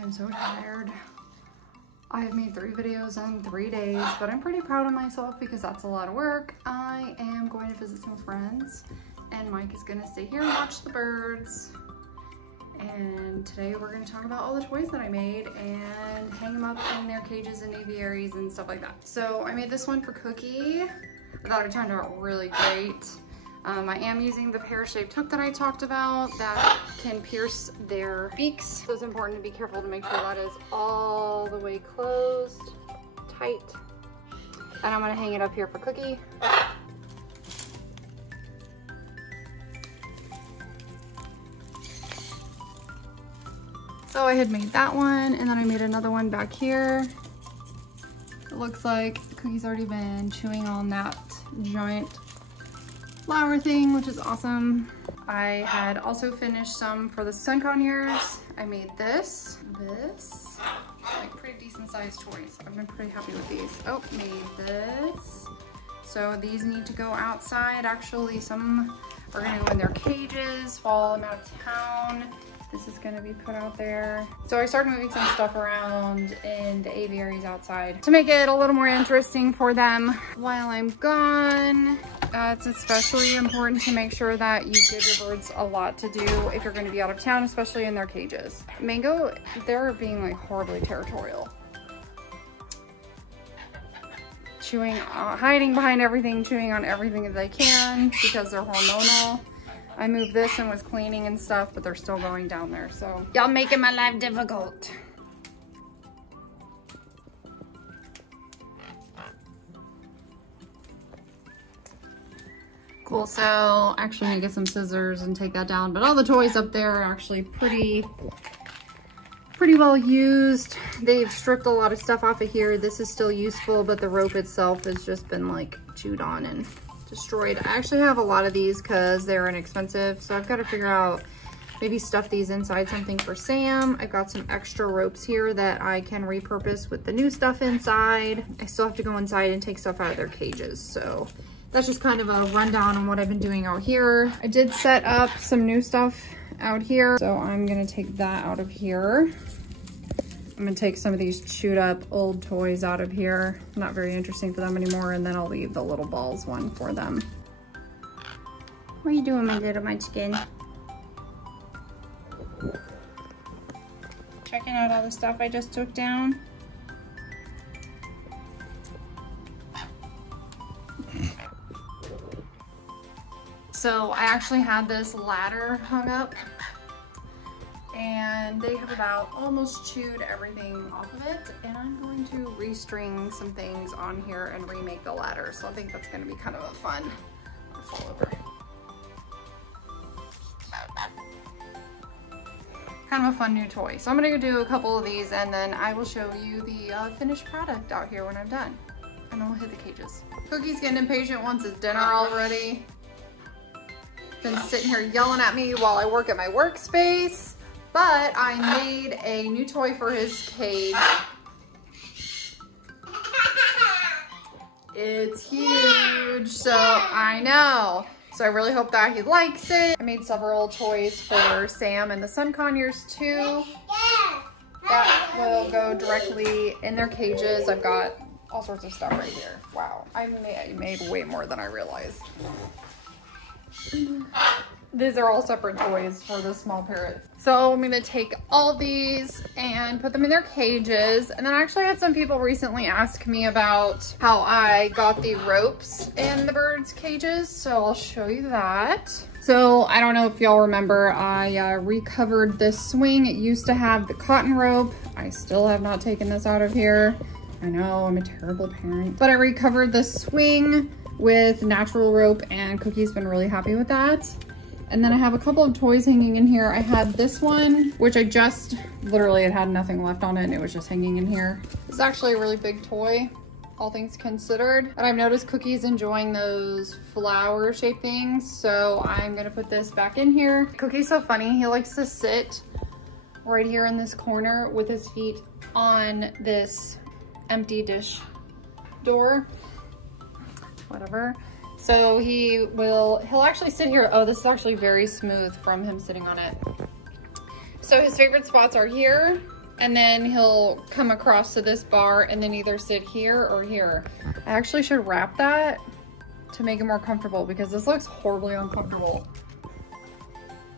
am so tired. I have made 3 videos in 3 days, but I'm pretty proud of myself because that's a lot of work. I am going to visit some friends and Mike is gonna stay here and watch the birds. And today we're gonna talk about all the toys that I made and hang them up in their cages and aviaries and stuff like that. So I made this one for Cookie. I thought it turned out really great. I am using the pear-shaped hook that I talked about that can pierce their beaks. So it's important to be careful to make sure that is all the way closed, tight. And I'm gonna hang it up here for Cookie. So I had made that one, and then I made another one back here. It looks like Cookie's already been chewing on that giant flower thing, which is awesome. I had also finished some for the sun conures. I made this, like pretty decent sized toys. I've been pretty happy with these. Oh, made this. So these need to go outside. Actually, some are gonna go in their cages while I'm out of town. This is gonna be put out there. So I started moving some stuff around in the aviaries outside to make it a little more interesting for them while I'm gone. It's especially important to make sure that you give your birds a lot to do if you're gonna be out of town, especially in their cages. Mango, they're being like horribly territorial. Chewing, hiding behind everything, chewing on everything that they can because they're hormonal. I moved this and was cleaning and stuff, but they're still going down there. So y'all making my life difficult. Cool, so actually I'm gonna get some scissors and take that down, but all the toys up there are actually pretty well used. They've stripped a lot of stuff off of here. This is still useful, but the rope itself has just been like chewed on and destroyed. I actually have a lot of these because they're inexpensive, so I've got to figure out maybe stuff these inside something for Sam. I've got some extra ropes here that I can repurpose with the new stuff inside. I still have to go inside and take stuff out of their cages, so that's just kind of a rundown on what I've been doing out here. I did set up some new stuff out here, so I'm gonna take that out of here. I'm gonna take some of these chewed up old toys out of here. Not very interesting for them anymore, and then I'll leave the little balls one for them. What are you doing, my little munchkin? Checking out all the stuff I just took down. So I actually had this ladder hung up, and they have about almost chewed everything off of it, and I'm going to restring some things on here and remake the ladder. So I think that's going to be kind of a fun, fall over. Kind of a fun new toy. So I'm going to go do a couple of these, and then I will show you the finished product out here when I'm done, and then we'll hit the cages. Cookie's getting impatient, wants his dinner already. Been sitting here yelling at me while I work at my workspace. But I made a new toy for his cage. It's huge, so I know. So I really hope that he likes it. I made several toys for Sam and the sun conures too. That will go directly in their cages. I've got all sorts of stuff right here. Wow, I made way more than I realized. These are all separate toys for the small parrots. So I'm gonna take all these and put them in their cages. And then I actually had some people recently ask me about how I got the ropes in the birds' cages. So I'll show you that. So I don't know if y'all remember, I recovered this swing. It used to have the cotton rope. I still have not taken this out of here. I know, I'm a terrible parent. But I recovered the swing with natural rope, and Cookie's been really happy with that. And then I have a couple of toys hanging in here. I had this one, which I just, literally it had nothing left on it and it was just hanging in here. It's actually a really big toy, all things considered. And I've noticed Cookie's enjoying those flower shaped things, so I'm gonna put this back in here. Cookie's so funny, he likes to sit right here in this corner with his feet on this empty dish door. Whatever. So he'll actually sit here. Oh, this is actually very smooth from him sitting on it. So his favorite spots are here and then he'll come across to this bar and then either sit here or here. I actually should wrap that to make it more comfortable because this looks horribly uncomfortable.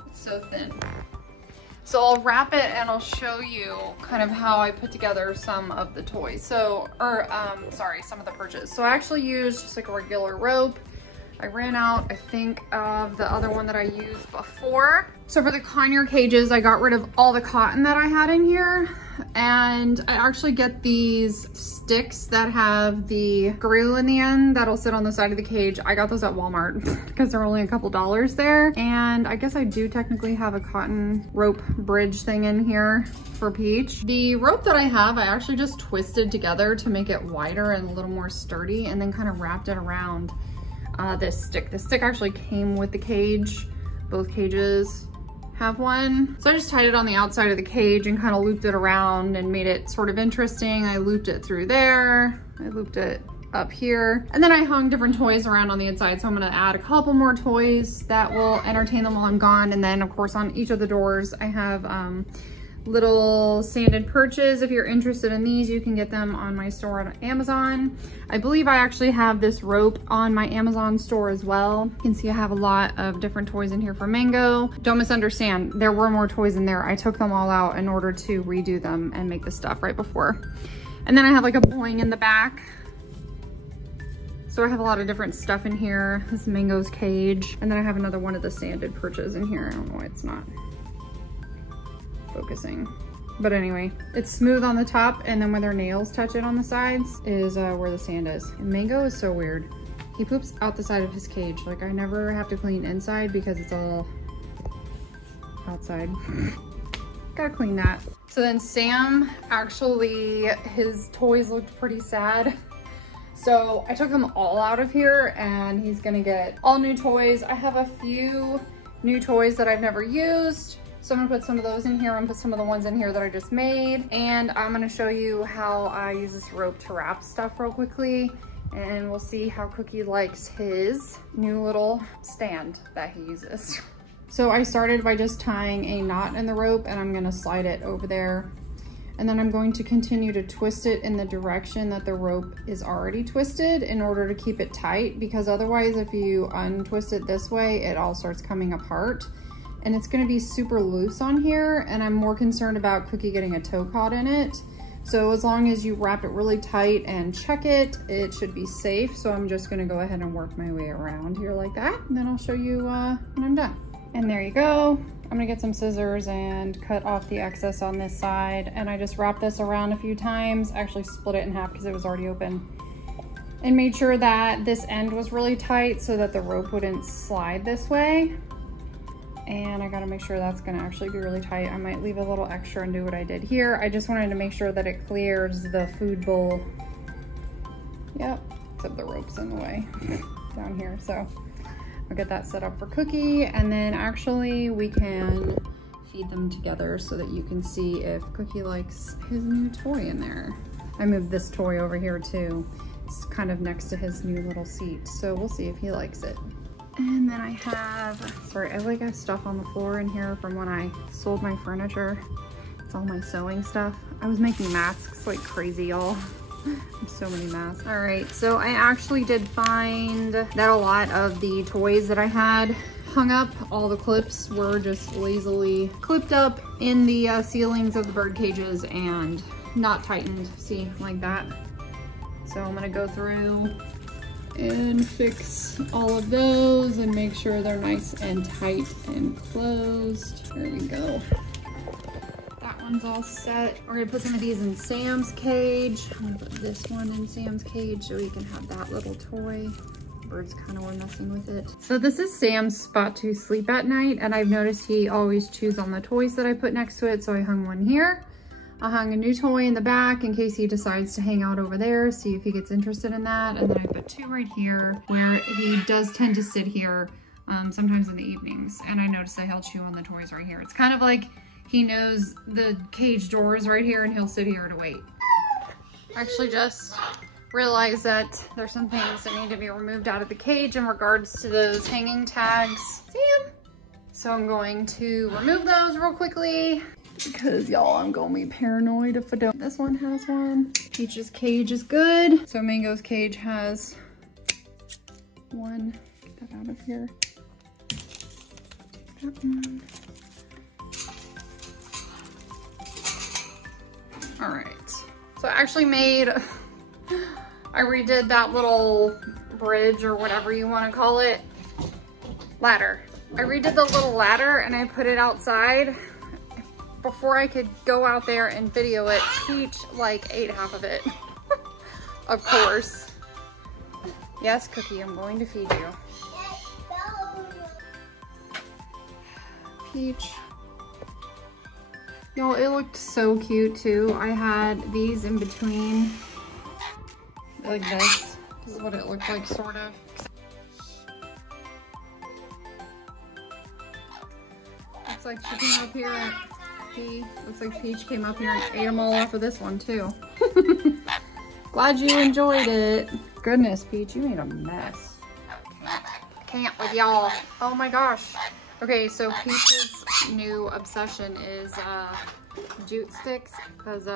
It's so thin. So I'll wrap it and I'll show you kind of how I put together some of the toys. So, some of the purchase. So I actually used just like a regular rope. I ran out, I think, of the other one that I used before. So for the conure cages, I got rid of all the cotton that I had in here. And I actually get these sticks that have the screw in the end that'll sit on the side of the cage. I got those at Walmart because they're only a couple dollars there. And I guess I do technically have a cotton rope bridge thing in here for Peach. The rope that I have, I actually just twisted together to make it wider and a little more sturdy and then kind of wrapped it around this stick. The stick actually came with the cage. Both cages have one. So I just tied it on the outside of the cage and kind of looped it around and made it sort of interesting. I looped it through there. I looped it up here. And then I hung different toys around on the inside. So I'm gonna add a couple more toys that will entertain them while I'm gone. And then of course on each of the doors, I have little sanded perches. If you're interested in these, you can get them on my store on Amazon. I believe I actually have this rope on my Amazon store as well. You can see I have a lot of different toys in here for Mango. Don't misunderstand, there were more toys in there. I took them all out in order to redo them and make the stuff right before. And then I have like a boing in the back. So I have a lot of different stuff in here. This is Mango's cage. And then I have another one of the sanded perches in here. I don't know why it's not focusing. But anyway, it's smooth on the top and then where their nails touch it on the sides is where the sand is. And Mango is so weird. He poops out the side of his cage. Like I never have to clean inside because it's all outside. Gotta clean that. So then Sam, actually his toys looked pretty sad. So I took them all out of here and he's gonna get all new toys. I have a few new toys that I've never used. So I'm gonna put some of those in here. I'm gonna put some of the ones in here that I just made. And I'm gonna show you how I use this rope to wrap stuff real quickly. And we'll see how Cookie likes his new little stand that he uses. So I started by just tying a knot in the rope and I'm gonna slide it over there. And then I'm going to continue to twist it in the direction that the rope is already twisted in order to keep it tight, because otherwise if you untwist it this way, it all starts coming apart. And it's gonna be super loose on here, and I'm more concerned about Cookie getting a toe caught in it. So as long as you wrap it really tight and check it, it should be safe. So I'm just gonna go ahead and work my way around here like that, and then I'll show you when I'm done. And there you go. I'm gonna get some scissors and cut off the excess on this side. And I just wrapped this around a few times, actually split it in half because it was already open. And made sure that this end was really tight so that the rope wouldn't slide this way. And I gotta make sure that's gonna actually be really tight. I might leave a little extra and do what I did here. I just wanted to make sure that it clears the food bowl. Yep, except the rope's in the way down here. So I'll get that set up for Cookie, and then actually we can feed them together so that you can see if Cookie likes his new toy in there. I moved this toy over here too. It's kind of next to his new little seat. So we'll see if he likes it. And then I have, sorry, I like have stuff on the floor in here from when I sold my furniture. It's all my sewing stuff. I was making masks like crazy, y'all. So many masks. All right, so I actually did find that a lot of the toys that I had hung up, all the clips were just lazily clipped up in the ceilings of the bird cages and not tightened, see, like that. So I'm gonna go through and fix all of those and make sure they're nice and tight and closed. There we go. That one's all set. We're gonna put some of these in Sam's cage. I'm gonna put this one in Sam's cage so he can have that little toy. Birds kind of were messing with it. So this is Sam's spot to sleep at night, and I've noticed he always chews on the toys that I put next to it, so I hung one here. I hung a new toy in the back in case he decides to hang out over there, see if he gets interested in that. And then I put two right here where he does tend to sit here sometimes in the evenings. And I noticed that he'll chew on the toys right here. It's kind of like he knows the cage door is right here and he'll sit here to wait. I actually just realized that there's some things that need to be removed out of the cage in regards to those hanging tags. Sam! So I'm going to remove those real quickly. because y'all, I'm gonna be paranoid if I don't. This one has one. Peach's cage is good. So Mango's cage has one. Get that out of here. That one. All right. So I actually made, I redid that little bridge or whatever you want to call it. Ladder. I redid the little ladder and I put it outside. Before I could go out there and video it, Peach like ate half of it. Of course. Yes, Cookie, I'm going to feed you. Peach. Y'all, it looked so cute too. I had these in between, like this. This is what it looked like, sort of. Looks like she came up here and looks like Peach came up here and ate them all off of this one too. Glad you enjoyed it. Goodness, Peach, you made a mess. Can't with y'all. Oh my gosh. Okay, so Peach's new obsession is jute sticks because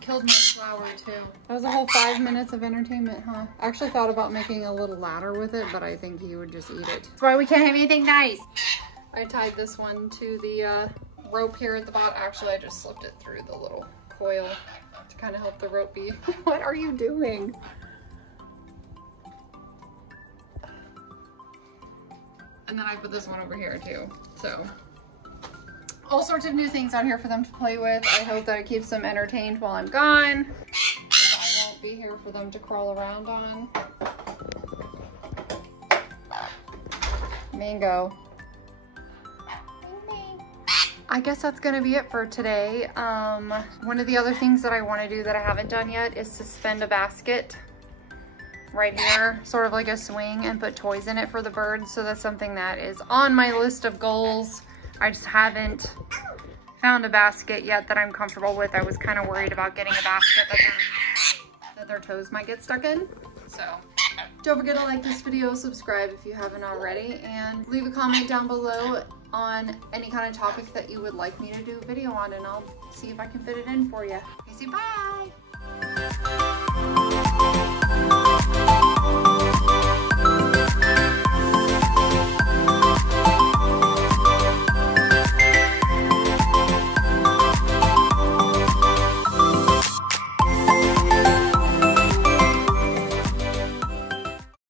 killed my flower too. That was a whole 5 minutes of entertainment, huh? I actually thought about making a little ladder with it, but I think he would just eat it. That's why we can't have anything nice. I tied this one to the rope here at the bottom. Actually, I just slipped it through the little coil to kind of help the rope be. What are you doing? And then I put this one over here too. So all sorts of new things out here for them to play with. I hope that it keeps them entertained while I'm gone, because I won't be here for them to crawl around on. Mango. I guess that's gonna be it for today. One of the other things that I wanna do that I haven't done yet is suspend a basket right here, sort of like a swing, and put toys in it for the birds. So that's something that is on my list of goals. I just haven't found a basket yet that I'm comfortable with. I was kind of worried about getting a basket that their toes might get stuck in. So don't forget to like this video, subscribe if you haven't already, and leave a comment down below on any kind of topic that you would like me to do a video on, and I'll see if I can fit it in for you. Okay, say bye.